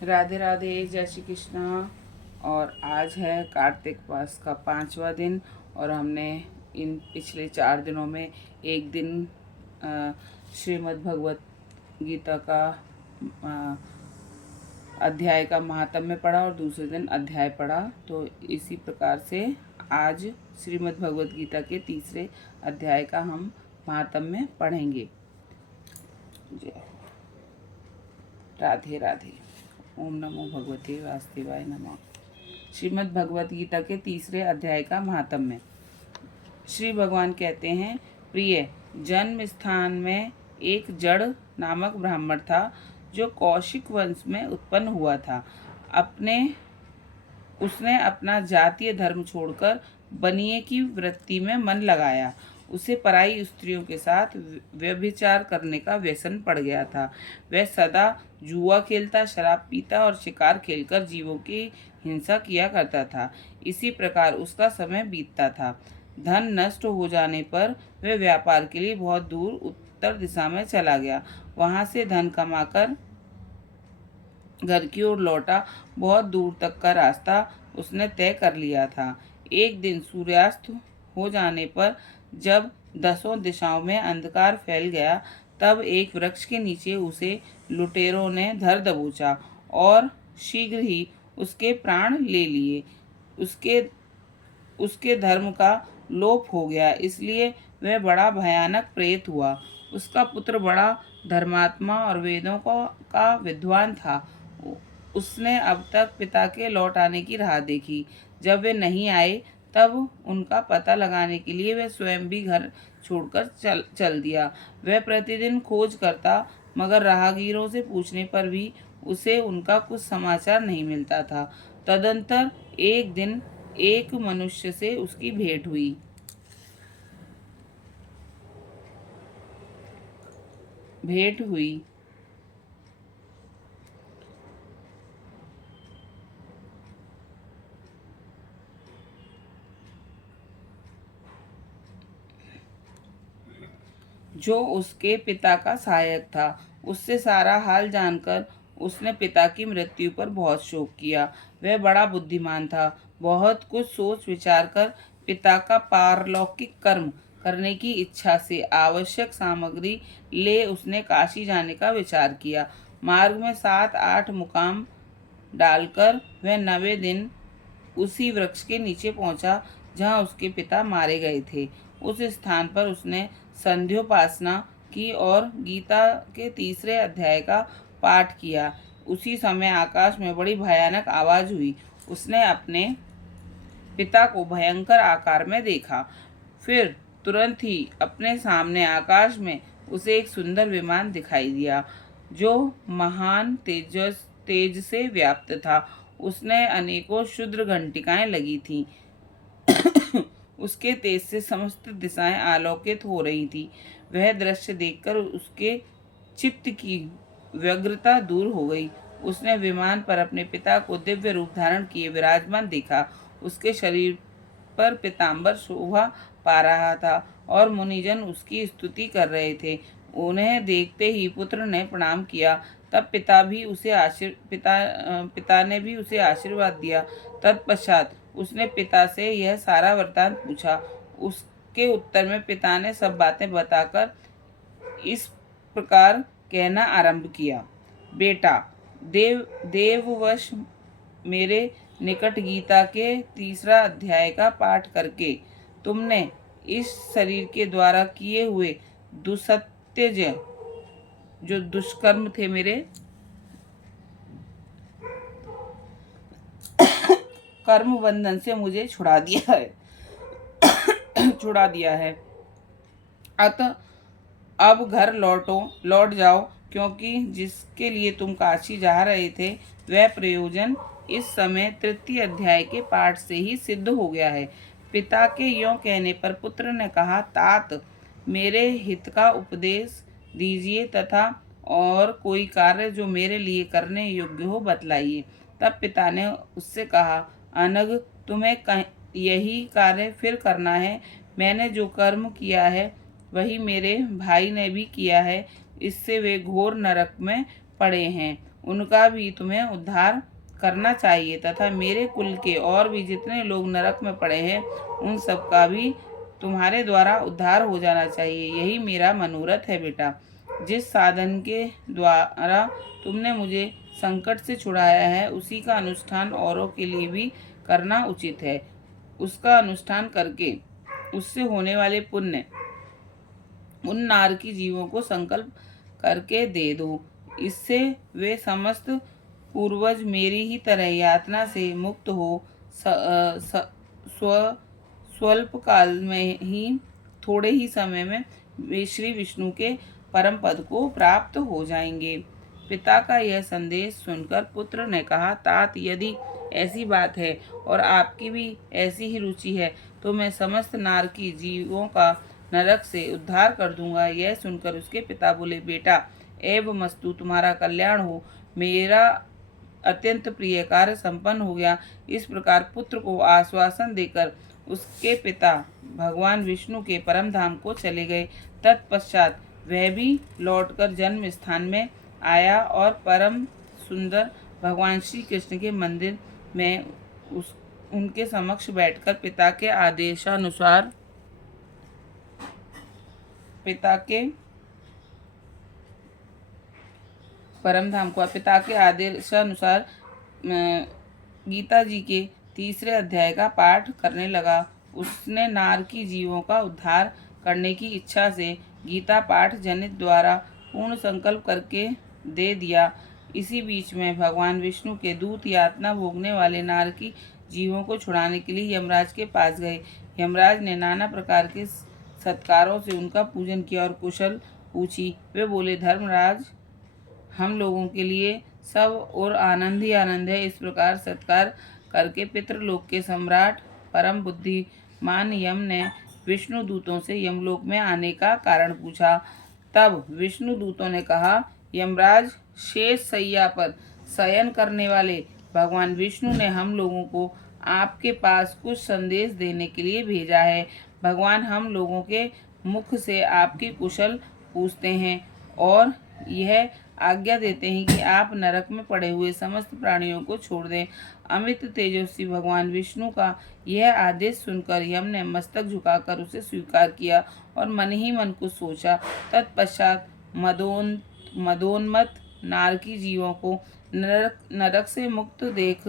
राधे राधे, जय श्री कृष्णा। और आज है कार्तिक मास का 5वां दिन और हमने इन पिछले 4 दिनों में एक दिन श्रीमद् भगवत गीता का अ, अध्याय का महात्म्य पढ़ा और दूसरे दिन अध्याय पढ़ा। तो इसी प्रकार से आज श्रीमद् भगवत गीता के तीसरे अध्याय का हम महात्म्य पढ़ेंगे। जय राधे राधे। ओम नमो भगवते वासुदेवाय नमः। श्रीमद् भगवत गीता के तीसरे अध्याय का महात्म्य। श्री भगवान कहते हैं, प्रिय, जन्म स्थान में एक जड़ नामक ब्राह्मण था जो कौशिक वंश में उत्पन्न हुआ था। उसने अपना जातीय धर्म छोड़कर बनिए की वृत्ति में मन लगाया। उसे पराई स्त्रियों के साथ व्यभिचार करने का व्यसन पड़ गया था। वह सदा जुआ खेलता, शराब पीता और शिकार खेलकर जीवों की हिंसा किया करता था। इसी प्रकार उसका समय बीतता था। धन नष्ट हो जाने पर वह व्यापार के लिए बहुत दूर उत्तर दिशा में चला गया। वहां से धन कमाकर घर की ओर लौटा। बहुत दूर तक का रास्ता उसने तय कर लिया था। एक दिन सूर्यास्त हो जाने पर जब 10 दिशाओं में अंधकार फैल गया, तब एक वृक्ष के नीचे उसे लुटेरों ने धर दबोचा और शीघ्र ही उसके प्राण ले लिए। उसके धर्म का लोप हो गया, इसलिए वह बड़ा भयानक प्रेत हुआ। उसका पुत्र बड़ा धर्मात्मा और वेदों का विद्वान था। उसने अब तक पिता के लौट आने की राह देखी। जब वे नहीं आए, तब उनका पता लगाने के लिए वह स्वयं भी घर छोड़कर चल दिया। वह प्रतिदिन खोज करता, मगर राहगीरों से पूछने पर भी उसे उनका कुछ समाचार नहीं मिलता था। तदंतर एक दिन एक मनुष्य से उसकी भेंट हुई। जो उसके पिता का सहायक था। उससे सारा हाल जानकर उसने पिता की मृत्यु पर बहुत शोक किया। वह बड़ा बुद्धिमान था। बहुत कुछ सोच विचार कर पिता का पारलौकिक कर्म करने की इच्छा से आवश्यक सामग्री ले उसने काशी जाने का विचार किया। मार्ग में 7-8 मुकाम डालकर वह 9वें दिन उसी वृक्ष के नीचे पहुंचा जहां उसके पिता मारे गए थे। उस स्थान पर उसने संध्योपासना की और गीता के तीसरे अध्याय का पाठ किया। उसी समय आकाश में बड़ी भयानक आवाज हुई। उसने अपने पिता को भयंकर आकार में देखा। फिर तुरंत ही अपने सामने आकाश में उसे एक सुंदर विमान दिखाई दिया जो महान तेज से व्याप्त था। उसने अनेकों क्षुद्र घंटिकाएं लगी थीं। उसके तेज से समस्त दिशाएं आलोकित हो रही थी। वह दृश्य देखकर उसके चित्त की व्यग्रता दूर हो गई। उसने विमान पर अपने पिता को दिव्य रूप धारण किए विराजमान देखा। उसके शरीर पर पीताम्बर शोभा पा रहा था और मुनिजन उसकी स्तुति कर रहे थे। उन्हें देखते ही पुत्र ने प्रणाम किया। तब पिता ने भी उसे आशीर्वाद दिया। तत्पश्चात उसने पिता से यह सारा वृत्तांत पूछा। उसके उत्तर में पिता ने सब बातें बताकर इस प्रकार कहना आरंभ किया। बेटा, देववश मेरे निकट गीता के तीसरा अध्याय का पाठ करके तुमने इस शरीर के द्वारा किए हुए दुसत्य जो दुष्कर्म थे मेरे कर्म बंधन से मुझे छुड़ा दिया है। अतः अब घर लौट जाओ, क्योंकि जिसके लिए तुम काशी जा रहे थे वह प्रयोजन इस समय तृतीय अध्याय के पाठ से ही सिद्ध हो गया है। पिता के यों कहने पर पुत्र ने कहा, तात, मेरे हित का उपदेश दीजिए तथा और कोई कार्य जो मेरे लिए करने योग्य हो बतलाइए। तब पिता ने उससे कहा, अनग, तुम्हें यही कार्य फिर करना है। मैंने जो कर्म किया है वही मेरे भाई ने भी किया है। इससे वे घोर नरक में पड़े हैं। उनका भी तुम्हें उद्धार करना चाहिए तथा मेरे कुल के और भी जितने लोग नरक में पड़े हैं उन सब का भी तुम्हारे द्वारा उद्धार हो जाना चाहिए। यही मेरा मनोरथ है बेटा। जिस साधन के द्वारा तुमने मुझे संकट से छुड़ाया है उसी का अनुष्ठान औरों के लिए भी करना उचित है। उसका अनुष्ठान करके उससे होने वाले पुण्य उन नारकी जीवों को संकल्प करके दे दो। इससे वे समस्त पूर्वज मेरी ही तरह यातना से मुक्त हो स्वल्प काल में ही थोड़े ही समय में वे श्री विष्णु के परम पद को प्राप्त हो जाएंगे। पिता का यह संदेश सुनकर पुत्र ने कहा, तात यदि ऐसी बात है और आपकी भी ऐसी ही रुचि है तो मैं समस्त नारकी जीवों का नरक से उद्धार कर दूंगा। यह सुनकर उसके पिता बोले, बेटा एवं मस्तु, तुम्हारा कल्याण हो, मेरा अत्यंत प्रिय कार्य संपन्न हो गया। इस प्रकार पुत्र को आश्वासन देकर उसके पिता भगवान विष्णु के परम धाम को चले गए। तत्पश्चात वह भी लौटकर जन्म स्थान में आया और परम सुंदर भगवान श्री कृष्ण के मंदिर में उनके समक्ष बैठकर पिता के आदेशानुसार पिता के परम धाम को पिता के आदेशानुसार गीता जी के 3 अध्याय का पाठ करने लगा। उसने नारकी जीवों का उद्धार करने की इच्छा से गीता पाठ जनित द्वारा पूर्ण संकल्प करके दे दिया। इसी बीच में भगवान विष्णु के दूत यातना भोगने वाले नारकी जीवों को छुड़ाने के लिए यमराज के पास गए। यमराज ने नाना प्रकार के सत्कारों से उनका पूजन किया और कुशल पूछी। वे बोले, धर्मराज, हम लोगों के लिए सब और आनंद ही आनंद है। इस प्रकार सत्कार करके पितृलोक के सम्राट परम बुद्धिमान यम ने विष्णु दूतों से यमलोक में आने का कारण पूछा। तब विष्णु दूतों ने कहा, यमराज, शेष सैया पर शयन करने वाले भगवान विष्णु ने हम लोगों को आपके पास कुछ संदेश देने के लिए भेजा है। भगवान हम लोगों के मुख से आपकी कुशल पूछते हैं और यह आज्ञा देते हैं कि आप नरक में पड़े हुए समस्त प्राणियों को छोड़ दें। अमित तेजस्वी भगवान विष्णु का यह आदेश सुनकर यम ने मस्तक झुकाकर उसे स्वीकार किया और मन ही मन कुछ सोचा। तत्पश्चात मदोन्मत्त नारकी जीवों को नरक से मुक्त देख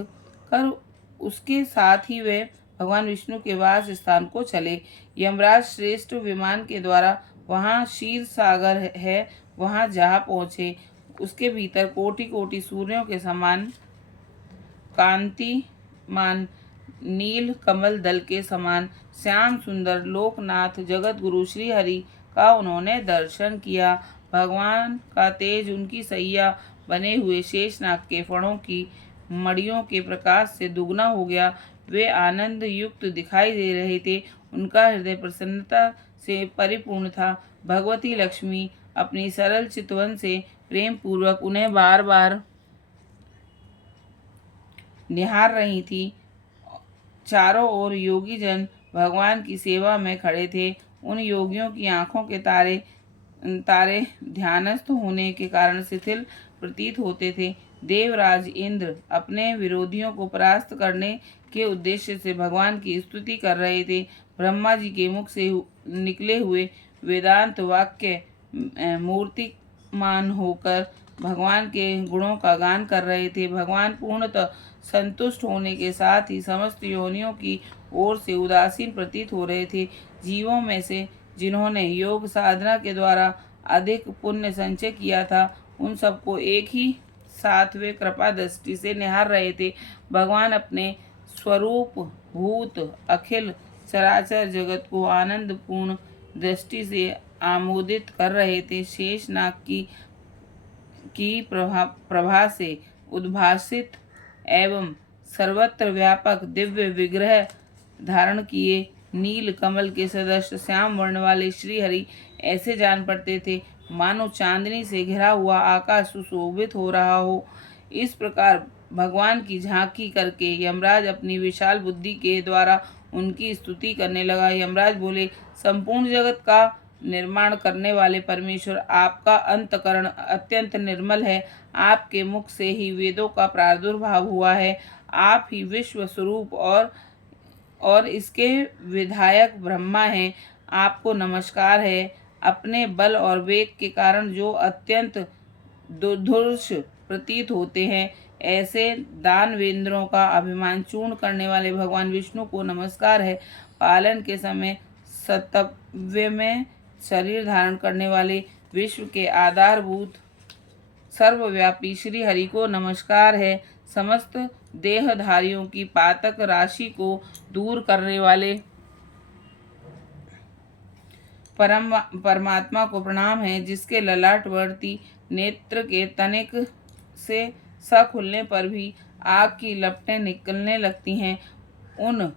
कर उसके साथ ही वे भगवान विष्णु के वास स्थान को चले। यमराज श्रेष्ठ विमान के द्वारा वहाँ क्षीर सागर है वहाँ जा पहुँचे। उसके भीतर कोटि कोटि सूर्यों के समान कांतिमान नील कमल दल के समान श्याम सुंदर लोकनाथ जगत गुरु श्री हरि का उन्होंने दर्शन किया। भगवान का तेज उनकी सैया बने हुए शेषनाग के फणों की मड़ियों के प्रकाश से दुगना हो गया। वे आनंद युक्त दिखाई दे रहे थे। उनका हृदय प्रसन्नता से परिपूर्ण था। भगवती लक्ष्मी अपनी सरल चितवन से प्रेम पूर्वक उन्हें बार बार निहार रही थी। चारों ओर योगी जन भगवान की सेवा में खड़े थे। उन योगियों की आंखों के तारे ध्यानस्थ होने के कारण शिथिल प्रतीत होते थे। देवराज इंद्र अपने विरोधियों को परास्त करने के उद्देश्य से भगवान की स्तुति कर रहे थे। ब्रह्मा जी के मुख से निकले हुए वेदांत वाक्य मूर्तिमान होकर भगवान के गुणों का गान कर रहे थे। भगवान पूर्णतः संतुष्ट होने के साथ ही समस्त योनियों की ओर से उदासीन प्रतीत हो रहे थे। जीवों में से जिन्होंने योग साधना के द्वारा अधिक पुण्य संचय किया था उन सबको एक ही साथ वे कृपा दृष्टि से निहार रहे थे। भगवान अपने स्वरूप भूत अखिल चराचर जगत को आनंद पूर्ण दृष्टि से आमोदित कर रहे थे। शेषनाग की प्रभा से उद्भासित एवं सर्वत्र व्यापक दिव्य विग्रह धारण किए नील कमल के सदृश श्याम वर्ण वाले श्री हरि ऐसे जान पड़ते थे मानो चांदनी से घिरा हुआ आकाश सुशोभित हो रहा हो। इस प्रकार भगवान की झांकी करके यमराज अपनी विशाल बुद्धि के द्वारा उनकी स्तुति करने लगा। यमराज बोले, संपूर्ण जगत का निर्माण करने वाले परमेश्वर, आपका अंतकरण अत्यंत निर्मल है। आपके मुख से ही वेदों का प्रादुर्भाव हुआ है। आप ही विश्व स्वरूप और इसके विधायक ब्रह्मा हैं। आपको नमस्कार है। अपने बल और वेग के कारण जो अत्यंत दुर्धर्ष प्रतीत होते हैं, ऐसे दानवेंद्रों का अभिमान चूर्ण करने वाले भगवान विष्णु को नमस्कार है। पालन के समय सतव्य में शरीर धारण करने वाले विश्व के आधारभूत सर्वव्यापी श्री हरि को नमस्कार है। समस्त देहधारियों की पातक राशि को दूर करने वाले परमात्मा को प्रणाम है, जिसके ललाटवर्ती नेत्र के तनिक से स खुलने पर भी आग की लपटें निकलने लगती हैं। उन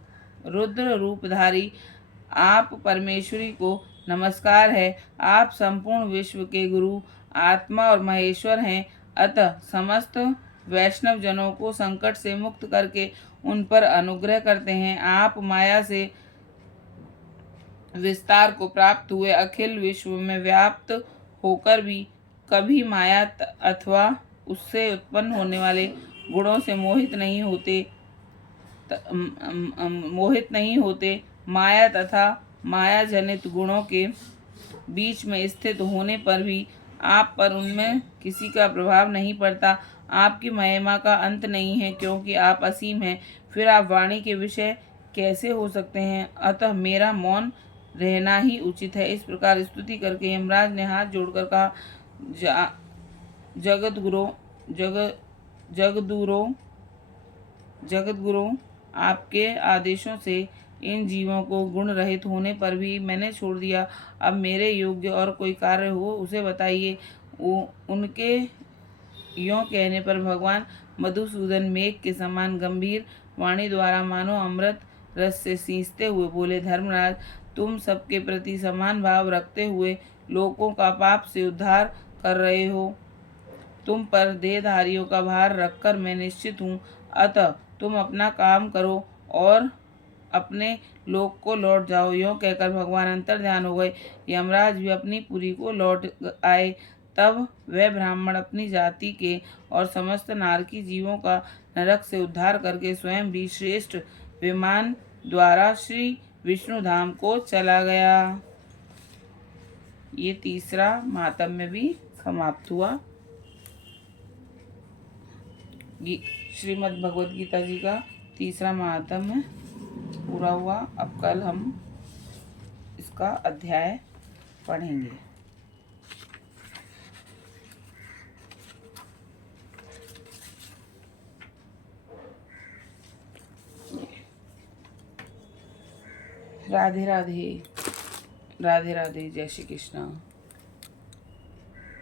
रुद्र रूपधारी आप परमेश्वरी को नमस्कार है। आप संपूर्ण विश्व के गुरु, आत्मा और महेश्वर हैं। अतः समस्त वैष्णव जनों को संकट से मुक्त करके उन पर अनुग्रह करते हैं। आप माया से विस्तार को प्राप्त हुए अखिल विश्व में व्याप्त होकर भी कभी माया अथवा उससे उत्पन्न होने वाले गुणों से मोहित नहीं होते। माया तथा माया जनित गुणों के बीच में स्थित होने पर भी आप पर उनमें किसी का प्रभाव नहीं पड़ता। आपकी महिमा का अंत नहीं है, क्योंकि आप असीम हैं। फिर आप वाणी के विषय कैसे हो सकते हैं? अतः मेरा मौन रहना ही उचित है। इस प्रकार स्तुति करके यमराज ने हाथ जोड़कर कहा, जगदगुरु, आपके आदेशों से इन जीवों को गुण रहित होने पर भी मैंने छोड़ दिया। अब मेरे योग्य और कोई कार्य हो उसे बताइए। उनके यों कहने पर भगवान मधुसूदन मेघ के समान गंभीर वाणी द्वारा मानो अमृत रस से सींचते हुए बोले, धर्मराज, तुम सबके प्रति समान भाव रखते हुए लोगों का पाप से उद्धार कर रहे हो। तुम पर देहधारियों का भार रखकर मैं निश्चित हूँ। अतः तुम अपना काम करो और अपने लोक को लौट जाओ। यों कहकर भगवान अंतर्ध्यान हो गए। यमराज भी अपनी पुरी को लौट आए। तब वह ब्राह्मण अपनी जाति के और समस्त नारकी जीवों का नरक से उद्धार करके स्वयं भी श्रेष्ठ विमान द्वारा श्री विष्णु धाम को चला गया। ये तीसरा महात्म्य भी समाप्त हुआ। श्रीमद् भगवद गीता जी का तीसरा महात्म्य पूरा हुआ। अब कल हम इसका अध्याय पढ़ेंगे। राधे राधे, राधे राधे, जय श्री कृष्ण।